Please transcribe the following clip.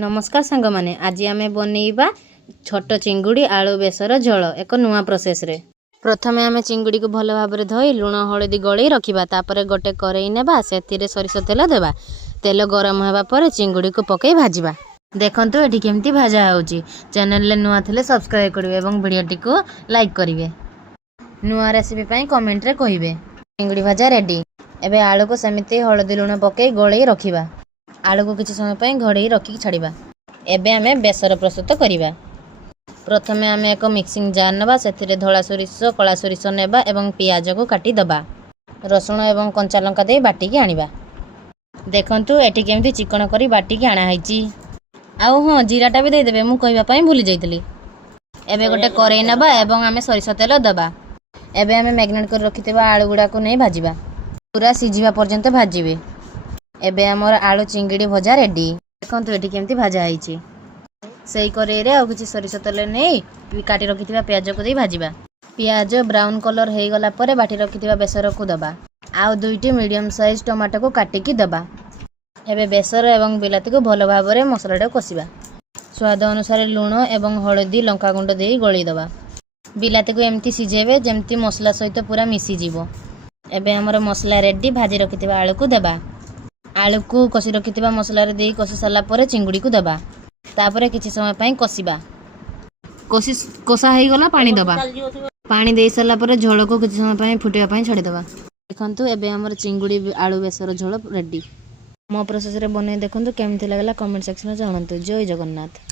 नमस्कार सांग माने आज आमे बनेइबा छोट चिंगुड़ी आलू बेसर झोल एक नुआ प्रोसेस रे। प्रथमे आमे चिंगुड़ी को भल भाबरे धोई लुण हळदी गळेई रखिबा। तापरे गोटे करेई नेबा सेतिरे सरिष तेल देबा। तेल गरम हेबा परे चिंगुड़ी को पकेई भाजिबा। देखंतु एठी केमती भाजा होउची। चैनल ले नुआ थिले सब्सक्राइब करिवे एवं वीडियो टी को लाइक करिवे। नुआ रेसिपी पई कमेंट रे कहिवे। चिंगुड़ी भाजा रेडी। एबे आलू को समिति हळदी लुण पकेई गळेई रखिबा। आलू को किछि समय पई घोड़ेई रखी छाड़िबा। एबे आमे बेसर प्रस्तुत करिबा। प्रथमे आमे एक मिक्सिंग जार नबा। सेथिरे धळा सोरिष कला सोरिष नेबा एवं पियाज को काटी दबा। रसुण एवं कंचा लंका दे बाटी की आनिबा। देखंतु एठी केमती चिकन करी बाटी की आना हैची। आउ हां जीराटा भी दे देबे मु कहिबा पई भूली जाइतली। एबे गोटे करेई नबा एवं आमे सरिष तेल दबा। एबे आमे मैग्नेट कर रखितबा आलू गुडा को नै भाजिबा। पूरा सिझिबा पर्यंत भाजिबे। एबे हमर आलू चिंगड़ी भजा रेडी। देखंतु एठी केमती भाजा हैची। सेई करेई रे आ किछि सरिष तेल नै काटी रखितबा पियाज को दे भाजिबा। पियाज ब्राउन कलर हे गला परे बाटी रखितबा बेसर को दबा। आ दुईटी मीडियम साइज टमाटो को काटी की दबा। एबे बेसर एवं बिलाती को भलो भाबरे मसलाटा कसिबा। स्वाद अनुसार लूण एवं हळदी लंका गुंड देई गळी दबा। बिलाती को एमती सिझेबे जेमती मसला सहित पूरा मिसी जीवो। एबे हमर मसला रेडी। भाजी रखितबा आलू को दबा। आलू को कसी रखितबा मसला रे देई कसी साला परे चिंगुड़ी को दबा। तापरे किछि समय पई कसिबा। कोसा हेई गला पानी दबा। पानी देई साला परे झोल को किछि समय पई फुटिया पई छाडी दबा। देखंतु एबे हमर चिंगुड़ी आलू बेसर झोल रेडी। मो प्रोसेस रे बने देखंतु केमथि लागला कमेंट सेक्शन में जणांतु। जय जगन्नाथ।